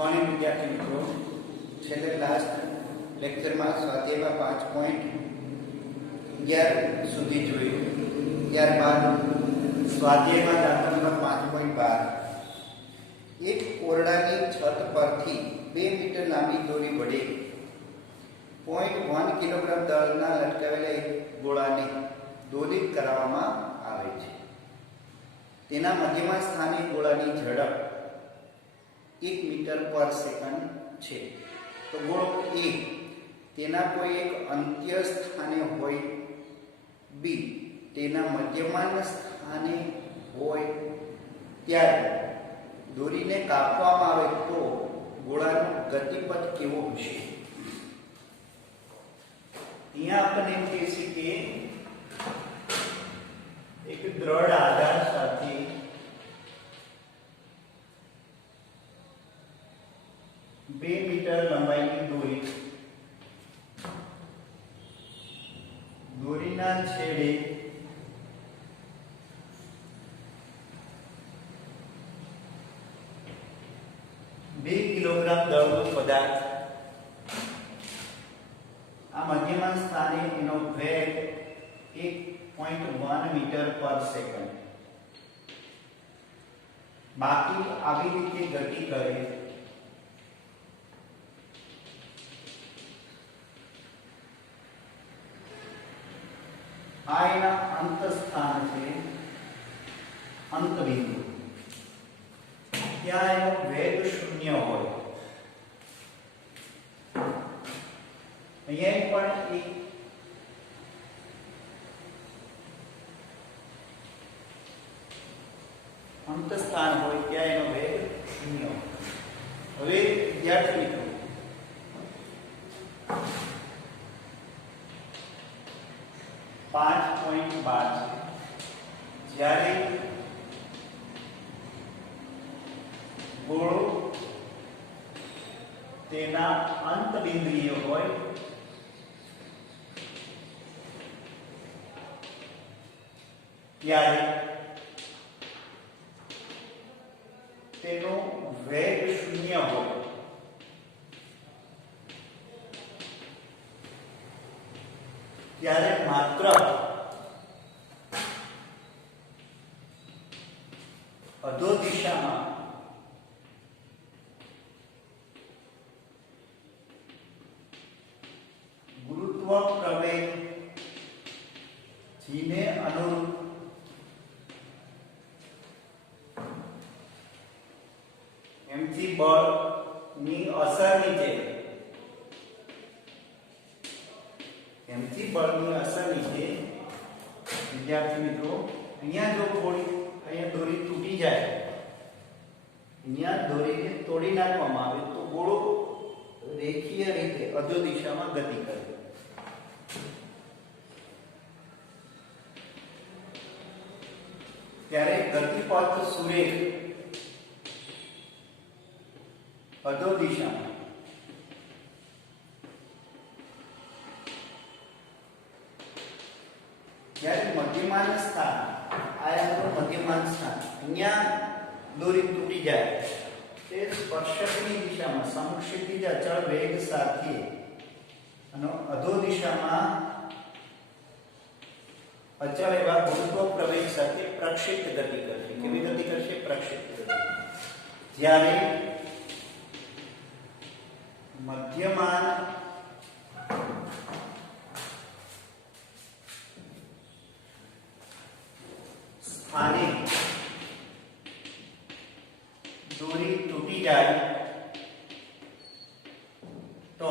Morning વિદ્યાર્થી મિત્રો, છેલ્લે લાસ્ટ લેક્ચરમાં સ્વાધ્યાયમાં 5.11 સુધી જોયું. ત્યારબાદ સ્વાધ્યાયમાં દાખલા નંબર 5.12 એક ઓરડાની છત પરથી 2 મીટર લાંબી દોરી વડે 0.1 કિલોગ્રામ દળના લટકાવેલા એક ગોળાને દોરિત કરવામાં આવે છે. તેના મધ્યમાં સ્થાને ગોળાની ઝડપ 1 મીટર પર સેકન્ડ છે. તો ગોળો A તેના કોઈ એક અંત્ય સ્થાને હોય, B તેના મધ્યમાન સ્થાને હોય, ત્યારે દોરીને કાપવામાં આવે તો ગોળાનો ગતિપથ કેવો હશે? અહીંયા આપણે એમ કહીએ કે એક દ્રઢ આધાર સાથે બે મીટર લંબાઈની દોરીના છેડે બે કિલોગ્રામ દળનો પદાર્થ, આ મધ્યમાન સ્થાને એનો વેગ 1.1 મીટર પર સેકન્ડ, બાકી આવી રીતે ગતિ કરે આ એના અંત સ્થાન છે, અંત બિંદુ. ત્યાં એનો વેગ 0 હોય. અહીંયા પણ એક અંત સ્થાન હોય, ત્યાં એનો વેગ 0. હવે વિદ્યાર્થી મિત્રો, જ્યારે ગોળો તેના અંત બિંદુએ હોય ત્યારે તેનો વેગ 0 હોય. ત્યારે માત્ર અધો દિશામાં ગુરુત્વ પ્રવેગ જીને અનુરૂપ એમથી બળની અસર નીચે વિદ્યાર્થી મિત્રો, અહીંયા જો અહીંયા દોરી તૂટી જાય, અહીંયા દોરીને તોડી નાખવામાં આવે તો ગોળો રેખીય રીતે અધો દિશામાં ગતિ કરે. ત્યારે ગતિપથ સુરેખ અધો દિશામાં જ્યારે મધ્યમાન સ્થાન, આયામનું મધ્યમાન સ્થાન, અહીંયા દોરી તૂટી જાય તે સ્પર્શકની દિશામાં સમક્ષિતિજ અચળ વેગ સાથે અને અધો દિશામાં અચળ એવા ગુરુત્વ પ્રવેગ સાથે પ્રક્ષિપ્ત ગતિ કરશે. કેવી ગતિ કરશે? પ્રક્ષિપ્ત ગતિ. જ્યારે મધ્યમાન સ્થાને દોરી તૂટી જાય તો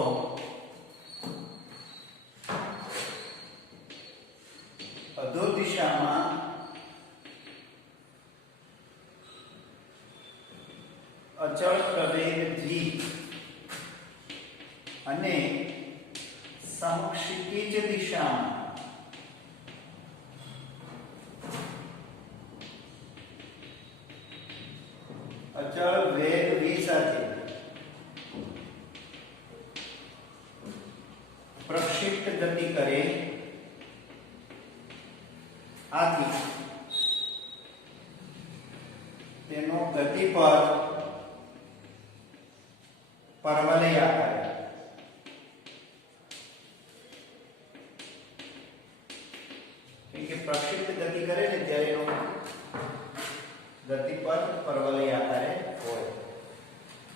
અધો દિશામાં અચળ પ્રવેગ જી અને સમક્ષિતિજ દિશામાં અચળ વેગ v સાથે પ્રક્ષિપ્ત ગતિ કરે. આથી તેનો ગતિપથ પરવલય આકારે કે પ્રક્ષિપ્ત ગતિ કરે ને ત્યારે એનો ગતિપથ પરવલય આકારે હોય.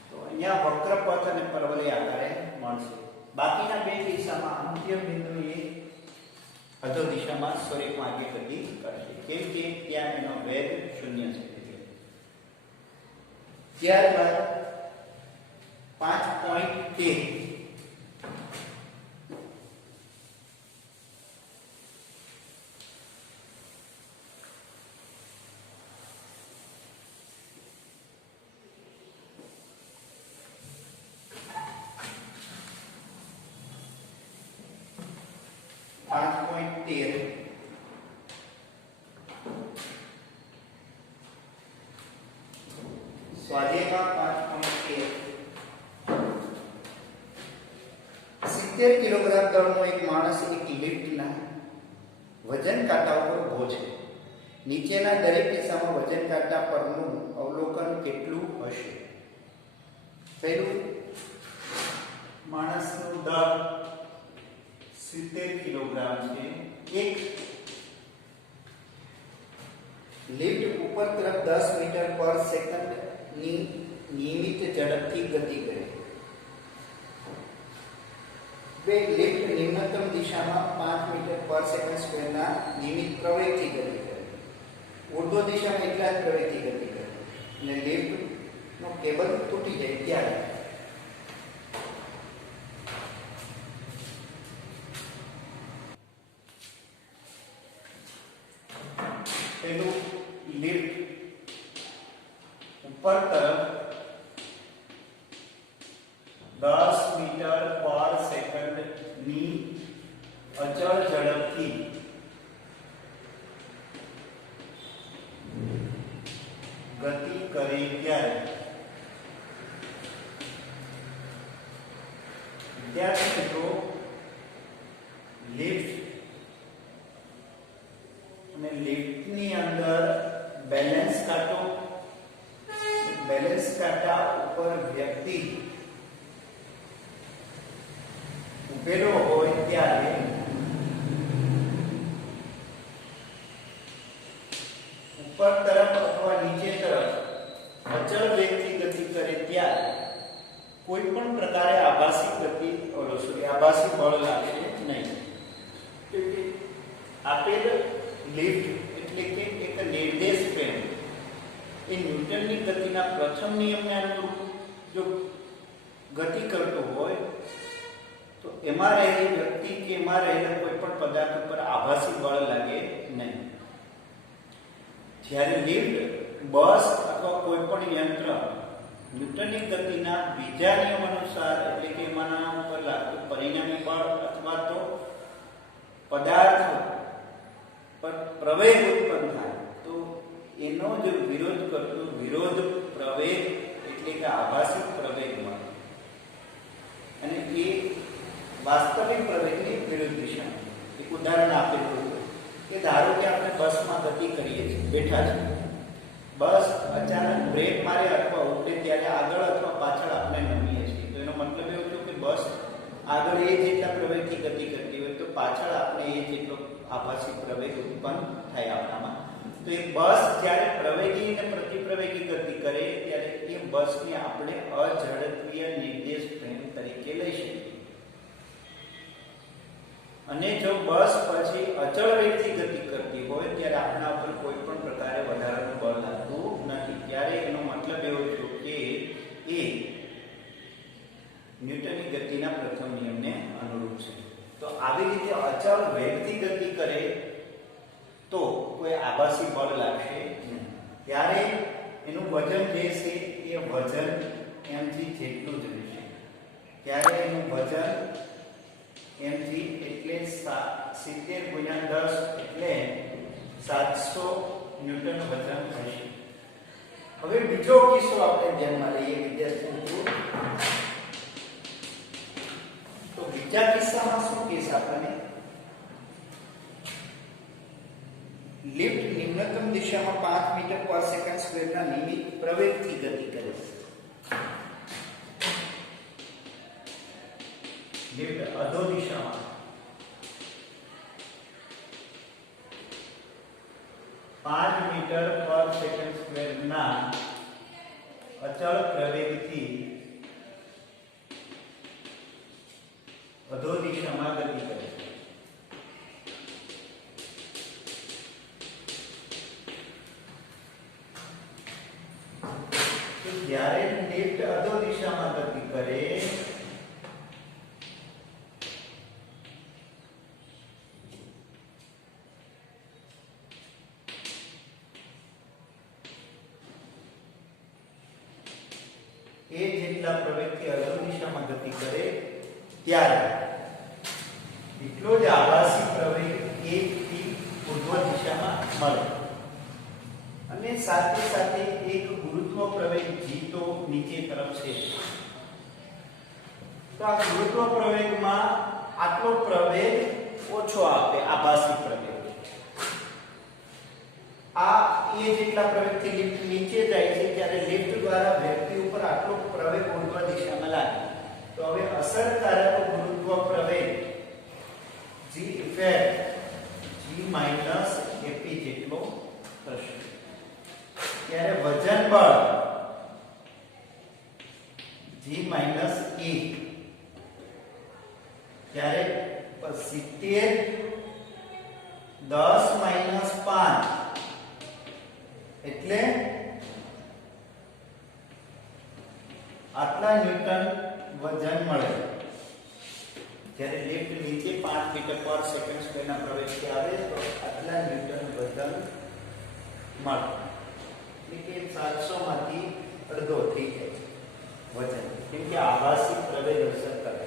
તો અહીંયા વક્રપથ અને પરવલય આકારે મળશે. બાકીના બે કિસ્સામાં અંત્ય બિંદુ એ અધો દિશામાં સ્વરૂપમાં આગળ ગતિ કરશે કેમ કે ત્યાં એનો વેગ શૂન્ય છે. ત્યારબાદ 5.13 સ્વાધ્યાયમાં 5.13 70 કિલોગ્રામ દળનો એક માણસ એક લિફ્ટના વજન કાંટા ઉપર ઊભો છે. નીચેના દરેક કિસ્સામાં વજન કાંટા પરનું અવલોકન કેટલું હશે? પહેલું, માણસનું દળ 70 કિલોગ્રામ છે. એક લિફ્ટ ઉપર તરફ 10 મીટર પર સેકન્ડ ની નિયમિત ઝડપથી ગતિ કરે. બે લિફ્ટ નિમ્નતમ દિશામાં 5 મીટર પર સેકન્ડ સ્ક્વેરના નિયમિત પ્રવેગથી ગતિ કરે. ઉર્ધ્વ દિશામાં એટલા જ પ્રવેગથી ગતિ કરે અને લિફ્ટનો કેબલ તૂટી જાય ત્યારે પેલું લિફ્ટ ઉપર તરફ 10 મીટર પર સેકન્ડ ની અચળ ઝડપથી ગતિ કરે ત્યારે વિદ્યાર્થી મિત્રો લિફ્ટ અને લિફ્ટની અંદર બેલેન્સ કાંટા ઉપર વ્યક્તિ ઉભેલો હોય ત્યારે ઉપર તરફ અથવા નીચે તરફ અચળ વેગથી ગતિ કરે ત્યારે કોઈ પણ પ્રકારે આભાસી બળ લાગશે નહીં. આપેલ લિફ્ટ એટલે કે એક નિર્દેશ ફ્રેમ એ ન્યૂટનની ગતિના પ્રથમ નિયમને અનુરૂપ જો ગતિ કરતો હોય તો એમાં રહેલી વ્યક્તિ કે એમાં રહેલા કોઈ પણ પદાર્થ ઉપર આભાસી બળ લાગે નહીં. જ્યારે લિફ્ટ, બસ અથવા કોઈ પણ યંત્ર ન્યૂટનની ગતિના બીજા નિયમ અનુસાર એટલે કે એમાંના ઉપર લાગતું પરિણામી બળ અથવા તો પદાર્થ પર પ્રવેગ ઉત્પન્ન થાય તો એનો જે વિરોધ કરતો વિરોધ પ્રવેગ એટલે કે આભાસી પ્રવેગ મળે અને એ વાસ્તવિક પ્રવેગની વિરુદ્ધ દિશામાં. એક ઉદાહરણ આપેલું કે ધારો કે આપણે બસમાં ગતિ કરીએ છીએ, બેઠા છીએ, બસ અચાનક બ્રેક મારે અથવા ઉતરે ત્યારે આગળ અથવા પાછળ આપણે નમીએ છીએ. તો એનો મતલબ એવો થયો કે બસ આગળ એ જેટલા પ્રવેગથી ગતિ કરતી હોય તો પાછળ આપણે એ જેટલો આભાસી પ્રવેગ ઉત્પન્ન થાય આપણામાં. તો એ બસ જ્યારે પ્રવેગી અને પ્રતિપ્રવેગી ગતિ કરે ત્યારે એ બસને આપણે અઝડપીય નિર્દેશ ફ્રેમ તરીકે લઈ શકીએ. અને જો બસ પછી અચળ વેગથી ગતિ કરતી હોય ત્યારે આપણા ઉપર કોઈ પણ પ્રકારે વધારાનું બળ લાગતું નથી. ત્યારે એનો મતલબ એવો થયો કે એ ન્યૂટનની ગતિના પ્રથમ નિયમને અનુરૂપ છે. તો આવી રીતે અચળ વેગથી ગતિ કરે તો કોઈ આભાસી બળ લાગશે નહીં. ત્યારે એનું વજન જે છે એ વજન mg જેટલું જ રહેશે. ત્યારે એનું વજન mg એટલે 70 ગુણ્યા 10 એટલે 700 ન્યૂટન વજન થશે. હવે બીજો કિસ્સો આપણે ધ્યાનમાં લઈએ વિદ્યાર્થી મિત્રો. તો બીજા કિસ્સામાં શું કેસ આપણને લિફ્ટ નિમ્નતમ દિશામાં 5 મીટર પર સેકન્ડ સ્ક્વેરના નિયમિત પ્રવેગથી ગતિ કરે છે. લિફ્ટ અધો દિશામાં 5 મીટર પર સેકન્ડ સ્ક્વેરના અચળ પ્રવેગથી અધો દિશામાં ગતિ કરે છે. જ્યારે લિફ્ટ અધો દિશામાં ગતિ કરે એ જેટલા પ્રવેગથી અધો દિશામાં ગતિ કરે ત્યારે એટલો જ આભાસી પ્રવેગ a થી ઉર્ધ્વ દિશામાં મળે અને સાથે સાથે એક ગુરુત્વ પ્રવેગ g તો નીચે તરફ છે. તો આ ગુરુત્વ પ્રવેગમાં આટલો પ્રવેગ ઓછો આપે આભાસી પ્રવેગ. આ એ જેટલા પ્રવેગથી લિફ્ટ નીચે જાય છે ત્યારે લિફ્ટ દ્વારા વ્યક્તિ ઉપર આટલો પ્રવેગ ઉર્ધ્વ દિશામાં લાગે. તો હવે અસરકારક ગુરુત્વ પ્રવેગ g effect g minus ap જેટલો થશે. ત્યારે વજન બળ g માઈનસ a ત્યારે 70 10 માઈનસ 5 એટલે આટલા ન્યૂટન વજન મળે. જ્યારે લિફ્ટ નીચે 5 મીટર પર સેકન્ડ સ્ક્વેરના પ્રવેગથી આવે તો આટલા ન્યૂટન વજન મળે. એટલે કે 700 માંથી અડધો થઈ જાય વજન, કેમ કે આભાસી પ્રવેગ અસર કરે.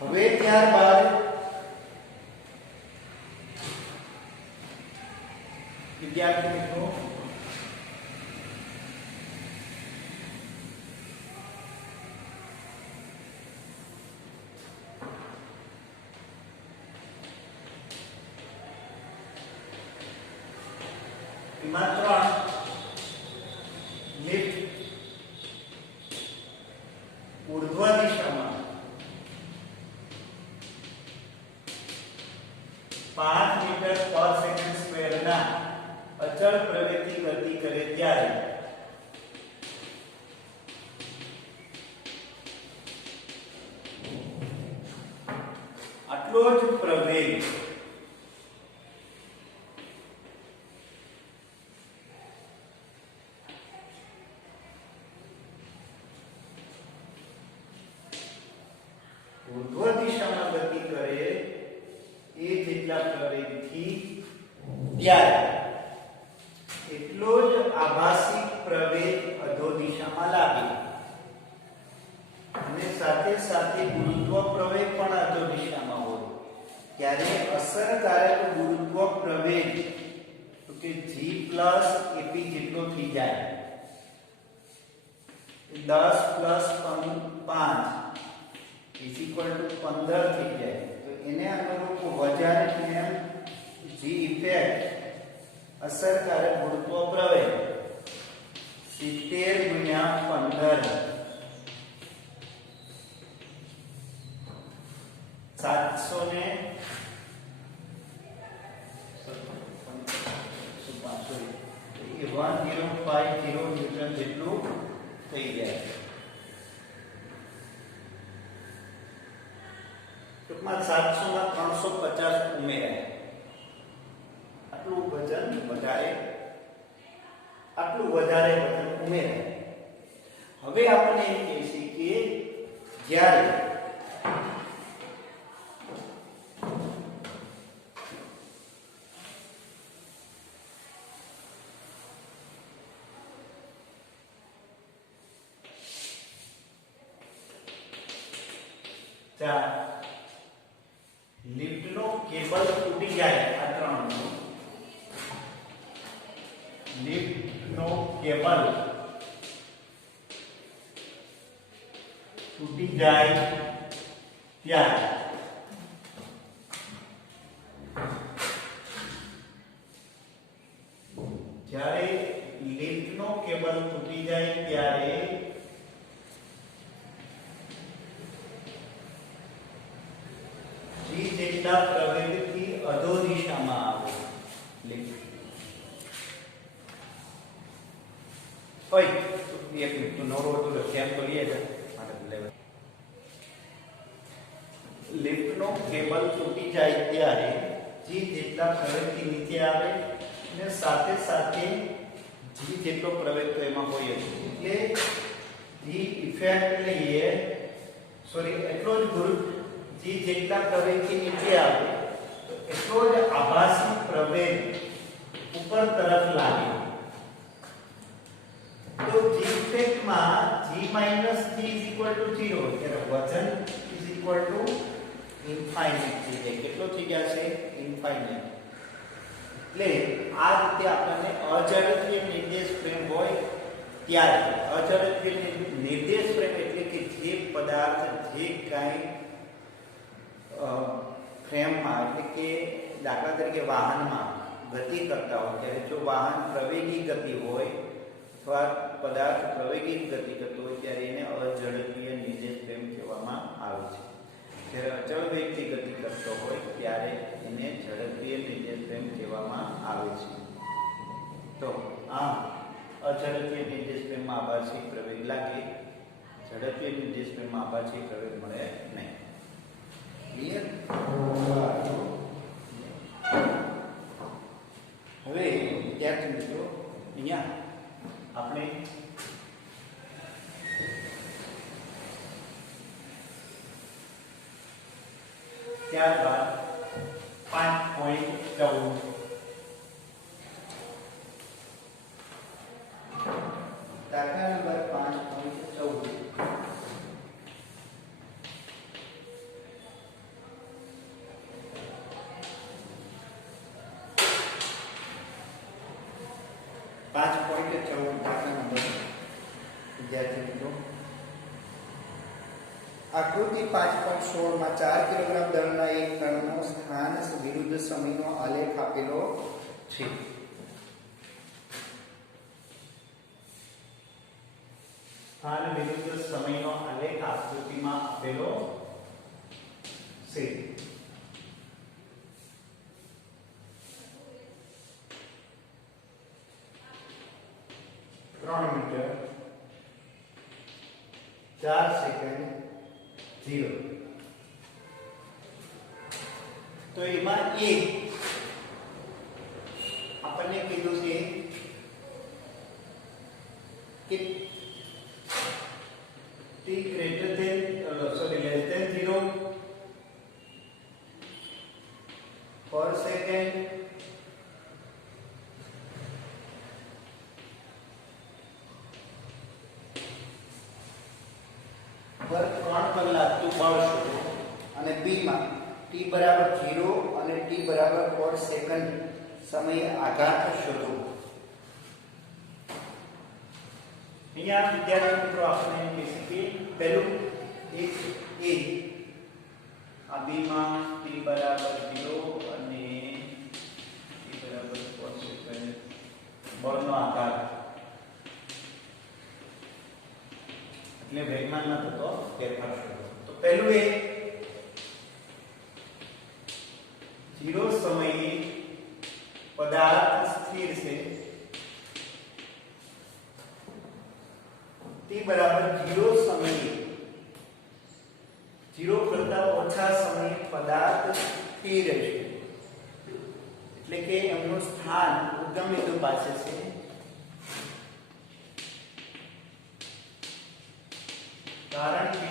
હવે ત્યારબાદ વિદ્યાર્થી મિત્રો માત્ર લિફ્ટ ઉર્ધ્વ દિશામાં 5 મીટર પર સેકન્ડ સ્ક્વેરના અચળ પ્રવેગથી ગતિ કરે ત્યારે આટલો જ પ્રવેગ ઉર્ધ્વ દિશામાં ગતિ કરે એ જેટલા પ્રવેગથી ત્યારે એટલો જ આભાસી પ્રવેગ અધો દિશામાં લાગે અને સાથે સાથે ગુરુત્વ પ્રવેગ પણ અધો દિશામાં હોય ત્યારે અસરકારક ગુરુત્વ પ્રવેગ તો કે g ap જેટલો થઈ જાય. 10 + 5 is equal to 15 થઈ જાય. તો એને અનુરૂપ વજન એમ g ઇફેક્ટ અસરકારક ગુરુત્વ પ્રવેગ 70 ગુણ્યા 15 700 ને 1050 ન્યૂટન જેટલું થઈ જાય. ટૂંકમાં 700 માં 350 ઉમેરાય. આટલું વજન વધારે વજન ઉમેરાય. હવે આપણે એમ કહીએ કે જ્યારે લિફ્ટ નો કેબલ તૂટી જાય, આ ત્રણનો લિફ્ટ નો કેબલ તૂટી જાય ત્યારે જ્યારે લિફ્ટ નો કેબલ તૂટી જાય ત્યારે નવરો હતો કેમ કરીએ છે માટે લિફ્ટનો કેબલ તૂટી જાય ત્યારે G જેટલા પ્રવેગથી નીચે આવે અને સાથે સાથે G જેટલો પ્રવેગ તો એમાં હોય જ એટલે G ઇફેક્ટ લઈએ સોરી એટલો જ ગુરુત્વ G જેટલા પ્રવેગથી નીચે આવે તો એટલો જ આભાસી પ્રવેગ ઉપર તરફ લાગે તો G ઇફેક્ટ માં G - G = 0 એટલે વજન ઇન્ફાઇનાઇટ થઈ જાય કેટલો થઈ ગયા છે ઇન્ફાઇનાઇટ એટલે આ રીતે આપણને અચળાંકીય નિર્દેશ ફ્રેમ હોય ત્યારે અચળાંકીય નિર્દેશ ફ્રેમ એટલે કે જે પદાર્થ જે કાંઈ ફ્રેમમાં એટલે કે દાખલા તરીકે વાહનમાં ગતિ કરતા હોય ત્યારે જો વાહન પ્રવેગી ગતિ હોય અથવા પદાર્થ પ્રવેગી ગતિ કરતો હોય ત્યારે એને અચળાંકીય નિર્દેશ ફ્રેમ કહેવામાં આવે છે જ્યારે અચળ વેગથી ગતિ કરતો હોય ત્યારે એને ઝડપીય નિર્દેશ ફ્રેમ કહેવામાં આવે છે તો આ અચળાંકીય નિર્દેશ ફ્રેમમાં આભાસી પ્રવેગ લાગે ઝડપીય નિર્દેશ ફ્રેમમાં આભાસી પ્રવેગ મળે નહીં ક્લિયર હવે વિદ્યાર્થી મિત્રો અહીંયા આપણે ત્યારબાદ 5.14 દાખલા નંબર 5.14 દાખલા નંબર વિદ્યાર્થી મિત્રો આકૃતિ 5.16 માં 4 કિલોગ્રામ દળના એક કણનો સ્થાન વિરુદ્ધ સમયનો આલેખ આપેલો છે સ્થાન વિરુદ્ધ સમયનો આલેખ આકૃતિમાં આપેલો છે 3 મીટર 4 સેકન્ડ 0 તો એમાં એક આપણને કીધું છે કે t greater than less than 0 per second પર 3 કલાકનું બળ શોધો અને b માં t બરાબર 0 અને t બરાબર 4 સેકન્ડ સમયે આઘાત શોધો અહીંયા વિદ્યાર્થી મિત્રો આપણે કહીશું કે પહેલું એક a આ b માં t બરાબર 0 અને t બરાબર 4 સેકન્ડ બળનો આઘાત એટલે વેગમાન માં થતો ફેરફાર શોધો તો પહેલું એ 0 સમયે પદાર્થ સ્થિર છે t બરાબર 0 સમયે 0 કરતા ઓછા સમયે પદાર્થ સ્થિર છે એટલે કે એમનું સ્થાન ઉદ્ગમ બિંદુ પાસે છે કારણ કે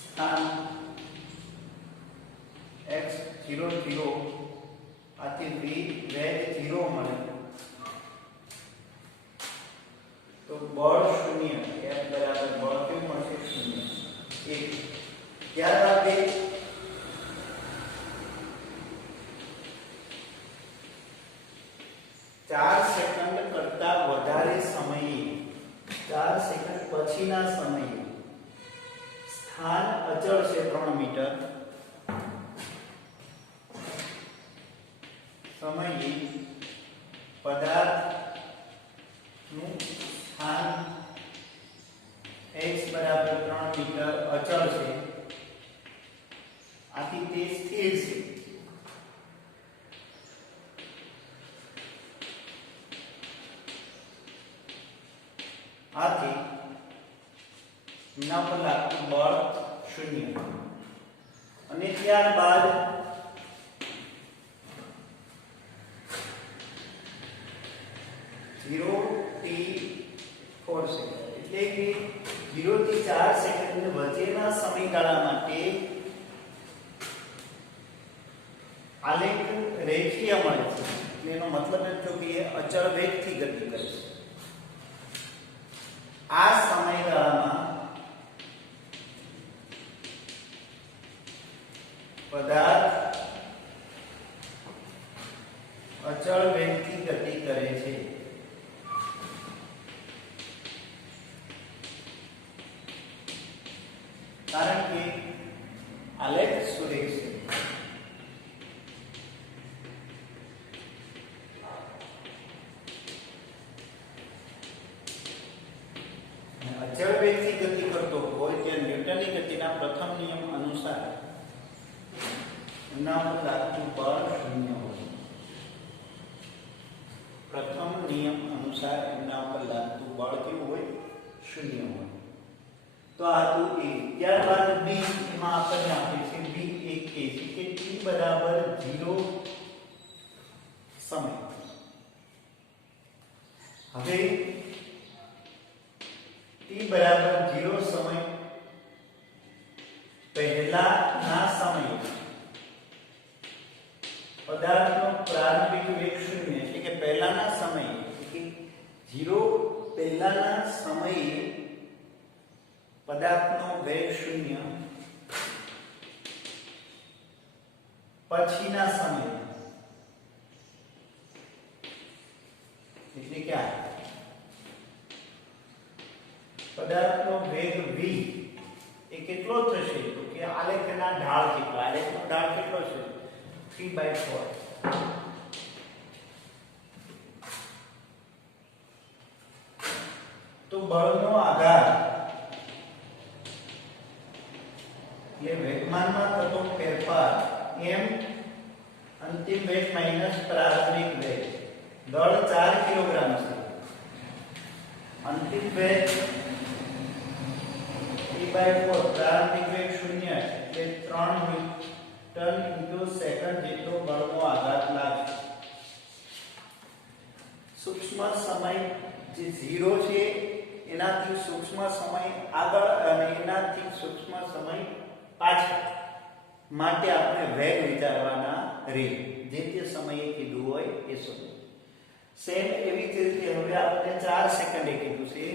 સ્થાન x 0 0 આથી v વેગ 0 મળે તો બળ 0 f બરાબર બળ કેવું મળશે 0 1 ત્યારબાદ 4 સેકન્ડ કરતા વધારે સમયે 4 સેકન્ડ પછીના સમયે સ્થાન અચળ છે 3 મીટર સમયે પદાર્થનું સ્થાન x બરાબર 3 મીટર અચળ છે આથી તે સ્થિર છે આથી એના પર લાગતું બળ 0 અને ત્યારબાદ 0 થી 4 સેકન્ડ એટલે કે 0 થી 4 સેકન્ડ વચ્ચેના સમયગાળા માટે આલેખ રેખીય મળે છે એટલે એનો મતલબ એ થયો કે એ અચળ વેગથી ગતિ કરે છે. આ સમયગાળામાં પદાર્થ અચળ વેગથી ગતિ કરે છે. કારણ કે આલેખ સુરેખ છે. અચળ વેગથી ગતિ કરતો હોય ત્યાં ન્યૂટનની ગતિના પ્રથમ નિયમ અનુસાર એના પર લાગતું બળ 0 હોય. પ્રથમ નિયમ અનુસાર એના પર લાગતું બળ કેવું હોય? 0 હોય. તો આ હતું A. ત્યારબાદ B એમાં આપણને આપે છે B એક કે છે કે t બરાબર 0 સમય. હવે t બરાબર 0 સમય પહેલાના સમયે પદાર્થનો પ્રારંભિક વેગ 0 એટલે કે પહેલાના સમયે એટલે કે 0 પહેલાના સમયે પદાર્થનો વેગ 0 પછીના સમયે એટલે કે પદાર્થનો વેગ v એ કેટલો થશે તો કે આલેખના ઢાળ કેટલો? આલેખનો ઢાળ કેટલો છે? 3/4. તો બળનો આધાર એટલે વેગમાનમાં થતો ફેરફાર m અંતિમ વેગ માઈનસ પ્રારંભિક વેગ. દળ 4 કિલોગ્રામ છે. અંતિમ વેગ 3/4 પ્રારંભિક વેગ 0 એટલે 3 ન્યૂટન સેકન્ડ જેટલો બળનો આઘાત લાગશે. સૂક્ષ્મ સમય જે 0 છે એનાથી સૂક્ષ્મ સમય આગળ અને એનાથી સૂક્ષ્મ સમય પાછળ માટે આપણે વેગ વિચારવાના રહે જે તે સમયે કીધું હોય એ સમય. સેમ એવી જ રીતે હવે આપણે 4 સેકન્ડે કીધું છે.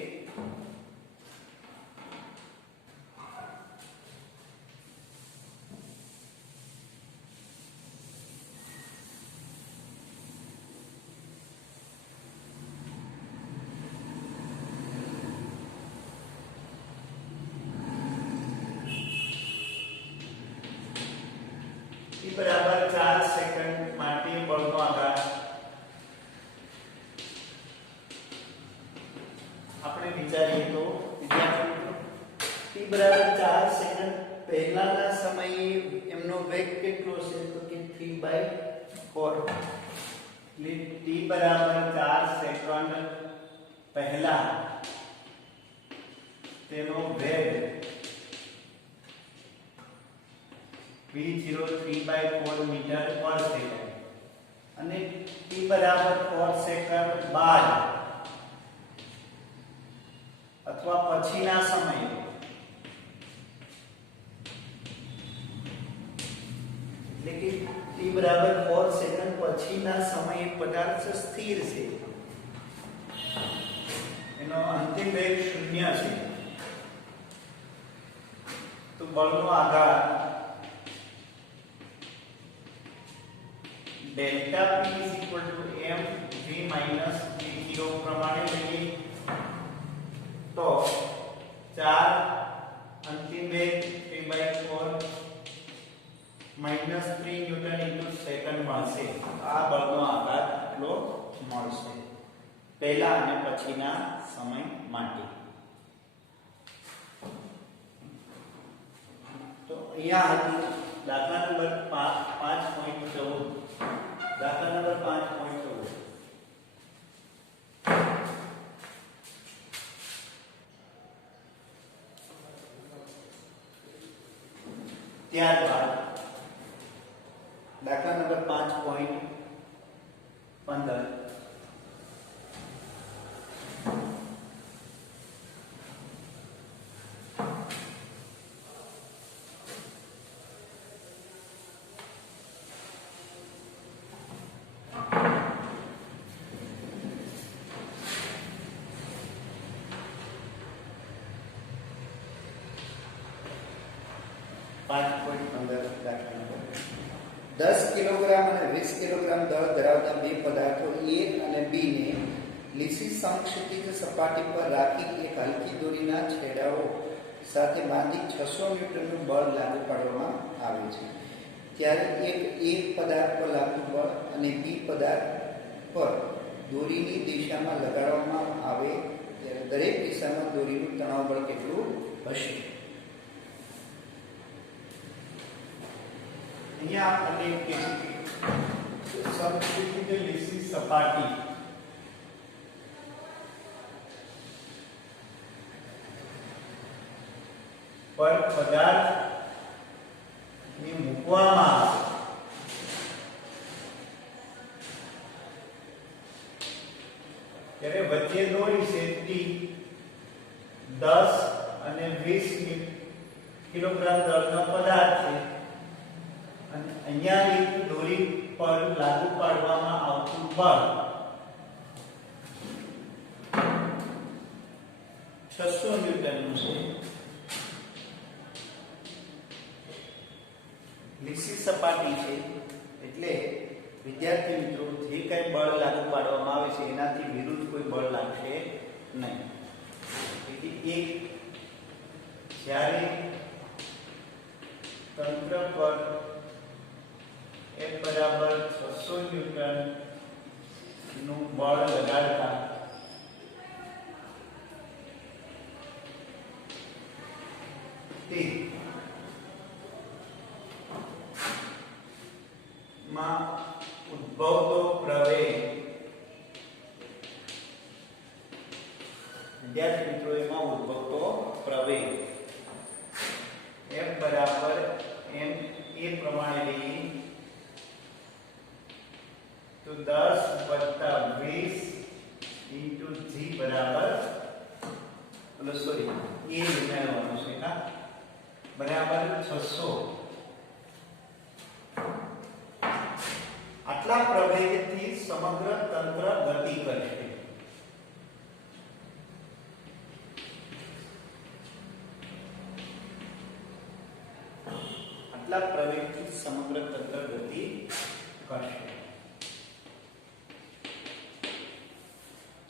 બરાબર 4 સેકન્ડ માટે બળનો આઘાત આપણે વિચારીએ તો t બરાબર 4 સેકન્ડ પહેલાના સમયે એમનો વેગ કેટલો છે તો કે 3/4. એટલે t બરાબર 4 સેકન્ડ પહેલા તેનો વેગ v0 3/4 મીટર પર સેકન્ડ અને t બરાબર 4 સેકન્ડ બાદ અથવા પછીના સમયે એટલે કે t બરાબર 4 સેકન્ડ પછીના સમયે પદાર્થ સ્થિર છે. એનો અંતિમ વેગ 0 છે. તો બળનો આઘાત delta p is equal to m v minus v0 પ્રમાણે લઈએ તો 4 અંતિમ વેગ 3/4 minus 3 ન્યૂટન into સેકન્ડ મળશે. આ બળનો આઘાત એટલો મળશે પહેલા અને પછીના સમય માટે. તો અહીંયા હતું દાખલા નંબર 5.14. દાખલા નંબર 5.14 ત્યારબાદ દાખલા નંબર 5.15 દાખલા નંબર 10 કિલોગ્રામ અને 20 કિલોગ્રામ દળ ધરાવતા બે પદાર્થો A અને B ને લીસી સમક્ષિતિજ સપાટી પર રાખી એક હલકી દોરીના છેડાઓ સાથે બાંધી 600 ન્યૂટનનું બળ લાગુ પાડવામાં આવે છે. ત્યારે એક A પદાર્થ પર લાગતું બળ અને B પદાર્થ પર દોરીની દિશામાં લગાડવામાં આવે ત્યારે દરેક દિશામાં દોરીનું તણાવ બળ કેટલું હશે? અહીંયા આપણને સમક્ષિતિજ લીસી સપાટી પર પદાર્થ ને મૂકવામાં આવે ત્યારે વચ્ચે દોરી છે T 10 અને 20 કિલોગ્રામ દળનો પદાર્થ છે અને અહીંયા એક દોરી પર લાગુ પાડવામાં આવતું બળ 600 ન્યૂટનનું છે. લીસી સપાટી છે એટલે વિદ્યાર્થી મિત્રો જે કઈ બળ લાગુ પાડવામાં આવે છે એનાથી વિરુદ્ધ કોઈ બળ લાગશે નહીં. તેથી એક જ્યારે તંત્ર પર F બરાબર 600 ન્યૂટન નું બળ લગાડતા તે માં ઉદ્ભવતો પ્રવેગ વિદ્યાર્થી મિત્રો એમાં ઉદ્ભવતો પ્રવેગ F બરાબર m એ પ્રમાણે લઈએ તો 10 + 20 * g બરાબર એ ઉમેરવાનું છે કા બરાબર 600. આટલા પ્રવેગથી સમગ્ર તંત્ર ગતિ કરશે. આટલા પ્રવેગથી સમગ્ર તંત્ર ગતિ કરશે.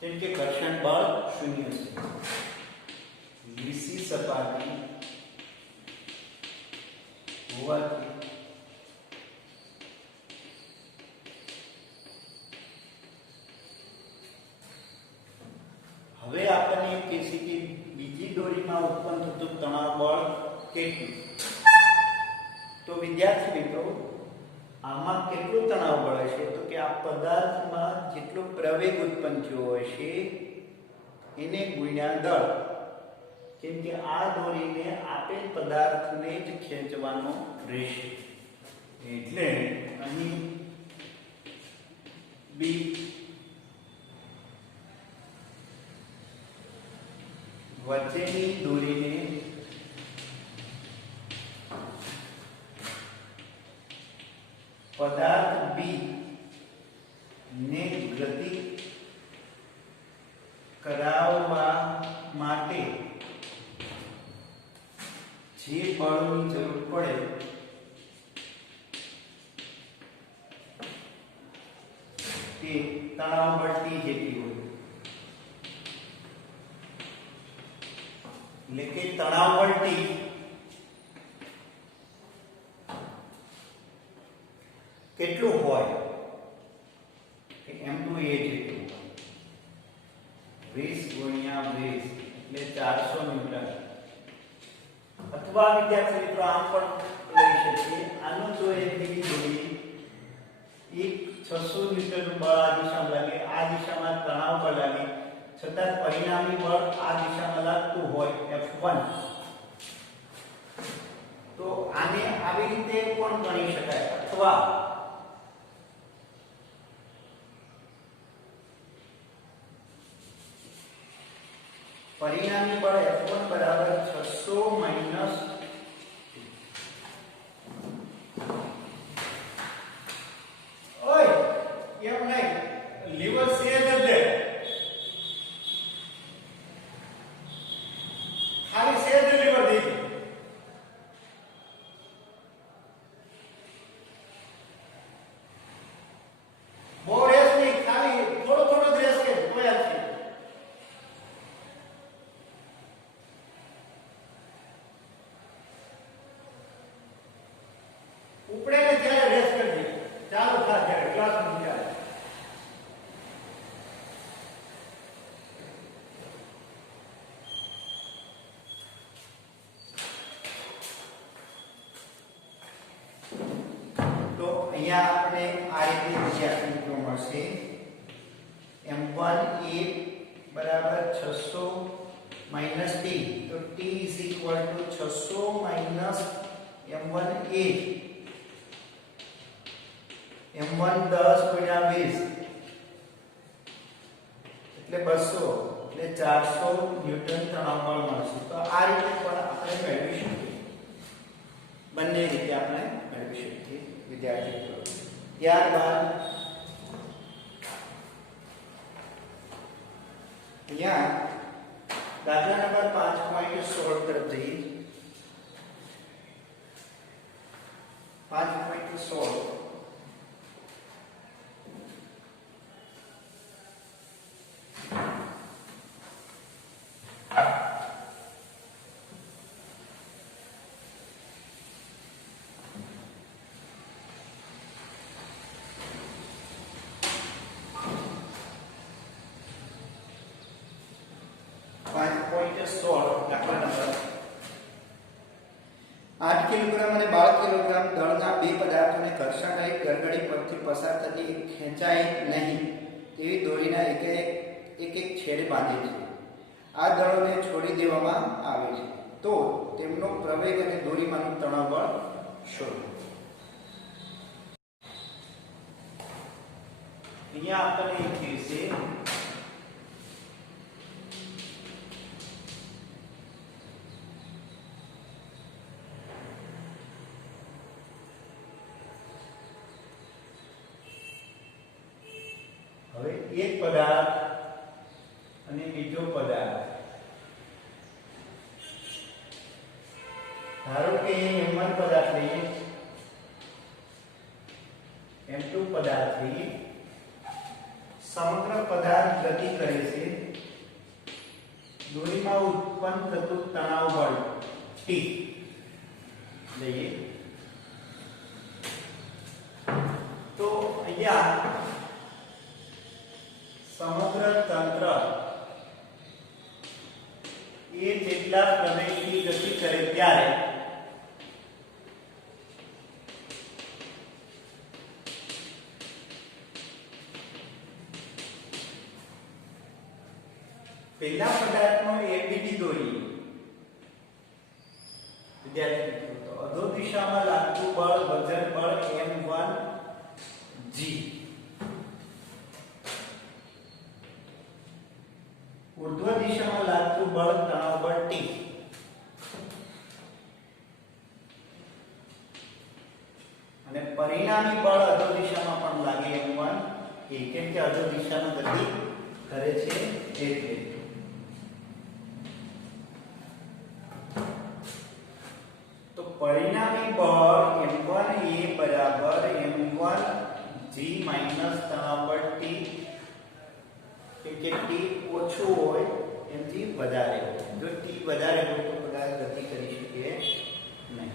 જેમ કે ઘર્ષણ બળ 0 છે. લીસી સપાટી હોવાથી હવે આપણને એમ કહેશે કે બીજી દોરીમાં ઉત્પન્ન થતું તણાવ બળ કેટલું? તો વિદ્યાર્થી મિત્રો આમાં કેટલું તણાવ બળ હશે? તો કે આ પદાર્થમાં જેટલો પ્રવેગ ઉત્પન્ન થયો હશે એને ગુણ્યા દળ. કેમ કે આ દોરીને આપેલ પદાર્થને જ ખેંચવાનો રહેશે એટલે અહીં B વચ્ચેની દોરીને પદાર્થ B ને ગતિ કરાવવા માટે જે બળની જરૂર પડે તે તણાવ બળ T જેટલી હોય. એટલે કે તણાવ બળ T કેટલું હોય કે m2a જેટલું 20 ગુણ્યા 20 એટલે 400 ન્યૂટન. અથવા વિદ્યાર્થી મિત્રો આમ પણ લઈ શકીએ. આનું જો એક બીજી દોરી એક 600 ન્યૂટનનું બળ આ દિશામાં લાગે, આ દિશામાં તણાવ બળ લાગે, છતાં પરિણામી બળ આ દિશામાં લાગતું હોય F1 તો આને આવી રીતે પણ ગણી શકાય, અથવા પરિણામી બળ F1 બરાબર 600 માઈનસ ઓય એમ નહીં, લીવર સેજ જ લે, ખાલી સેજ લીવર દે, બહુ રેસ નહીં, ખાલી થોડો થોડો જ રેસ કે તો યાદ છે. ઉપડે ને ત્યારે રેસ કરજે, ચાલો થા ત્યારે ક્લાસ નું ચાલે. તો અહીંયા આપણે આ રીતે વિદ્યાર્થી મિત્રો મળશે m1 a બરાબર 600 માઈનસ t, તો t is equal to 600 minus m1 a, m1 10 ગુણ્યા 20 એટલે 200 એટલે 400 ન્યૂટન તણાવ બળ મળશે. તો આ રીતે પણ આપણે મેળવી શકીએ, બંને રીતે આપણે મેળવી શકીએ વિદ્યાર્થી મિત્રો. ત્યારબાદ અહીંયા દાખલા નંબર 5.16 તરફ જઈએ. 5.16 દાખલા નંબર 8 કિલોગ્રામ અને 12 કિલોગ્રામ દળના બે પદાર્થોને ઘર્ષણ રહિત ગરગડી પરથી પસાર થતી ખેંચાય નહીં તેવી દોરીના એક છેડે બાંધે છે. આ દળોને છોડી દેવામાં આવે છે, તો તેમનો પ્રવેગ અને દોરીમાંનું તણાવ બળ શોધો. અહીંયા આપણને એક દિવસે હવે એક પદાર્થ અને બીજો પદાર્થ, ધારો કે m1 પદાર્થ લઈએ, m2 પદાર્થ લઈએ, સમગ્ર પદાર્થ ગતિ કરે છે, દોરીમાં ઉત્પન્ન થતું તણાવ બળ T લઈએ, તો અહીંયા સમગ્ર તંત્ર એ જેટલા પ્રવેગથી ગતિ કરે ત્યારે પહેલા પદાર્થનો એબીડી દોરી વિદ્યાર્થી મિત્રો, તો અધો દિશામાં લાગતું બળ વજન બળ m1 g, ઉર્ધ્વ દિશામાં લાગતું બળ તણાવ બળ T, અને પરિણામી બળ અધો દિશામાં પણ લાગે m1 a, કેમ કે અધો દિશામાં ગતિ કરે છે એટલે. તો પરિણામી બળ m1 a બરાબર m1 g માઈનસ તણાવ બળ T, કે T ઓછું હોય એમ T વધારે હોય. જો T વધારે હોય તો પદાર્થ ગતિ કરી શકે નહીં.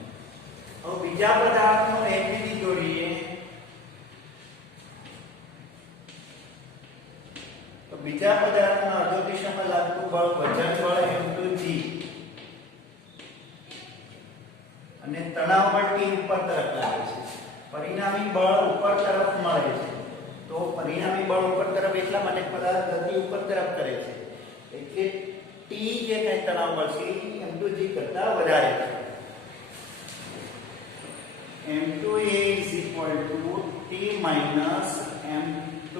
હવે બીજા પદાર્થનો એબીડી દોરીએ, તો બીજા પદાર્થના અડધો દિશામાં લાગતું બળ વજન બળ m2 g અને તણાવ બળ T ઉપર તરફ લાગે છે. પરિણામી બળ ઉપર તરફ મળે છે, તો પરિણામી બળ ઉપર તરફ એટલા માટે પદાર્થ ગતિ ઉપર તરફ કરે છે, એટલે T જે કઈ તણાવ બળ છે m2 g કરતા વધારે છે. Equal to T minus m2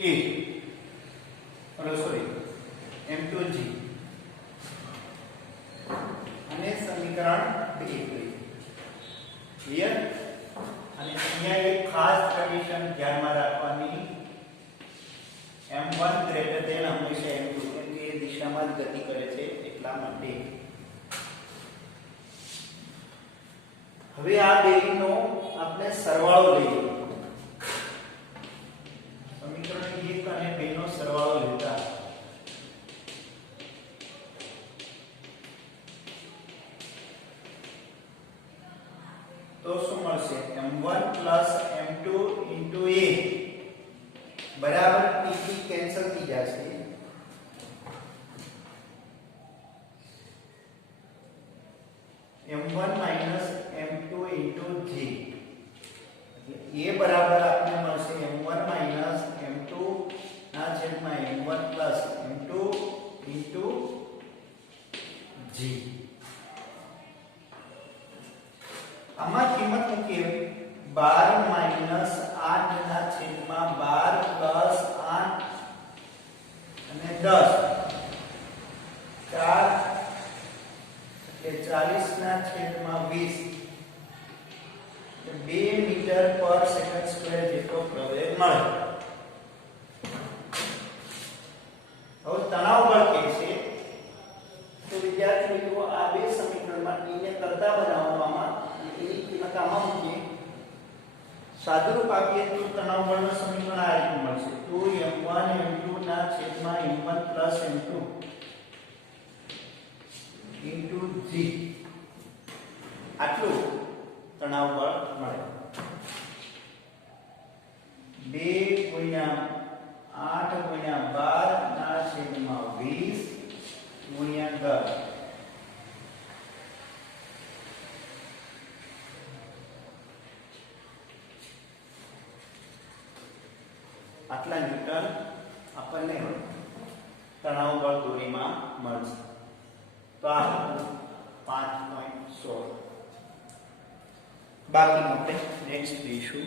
a sorry m2g અને સમીકરણ 2 ક્લિયર. અને અહીંયા એક ખાસ કન્ડિશન ધ્યાનમાં રાખવાની, m1 ગ્રેટર ધેન હંમેશા m2 કેમ કે એ દિશામાં જ ગતિ કરે છે એટલા માટે. હવે આ બેનો આપણે સરવાળો લઈએ. સમીકરણ 1 અને 2 નો સરવાળો લેતા તો શું મળશે? m1 m2 a બરાબર t કેન્સલ થઈ જશે. m1 m2 g એટલે a બરાબર આપણે મળશે m1 m2 ના છેદમાં m1 m2 g. આમાં કિંમત મૂકીએ 12 8 ના છેદમાં 12 8 અને 10 4 એટલે 40 ના છેદમાં 20 2 મીટર પર સેકન્ડ સ્ક્વેર જેટલો પ્રવેગ મળે. હવે તણાવ બળ કે છે તો વિદ્યાર્થી મિત્રો આ બે સમીકરણમાં t ને કરતા બનાવવામાં એની કિંમત આમાં મૂકીએ, સાદુરૂપ આપીએ તો તણાવ બળનું સમીકરણ આ રીતે મળશે 2m1 m2 ના છેદમાં m1 m2 g આટલું તણાવ બળ મળે. 2 ગુણ્યા 8 ગુણ્યા 12 ના છેદમાં 20 ગુણ્યા 10 આટલા ન્યૂટન આપણને તણાવ બળ દોરીમાં મળશે. તો આ 5.16 બાકીનું આપણે નેક્સ્ટ જોઈશું.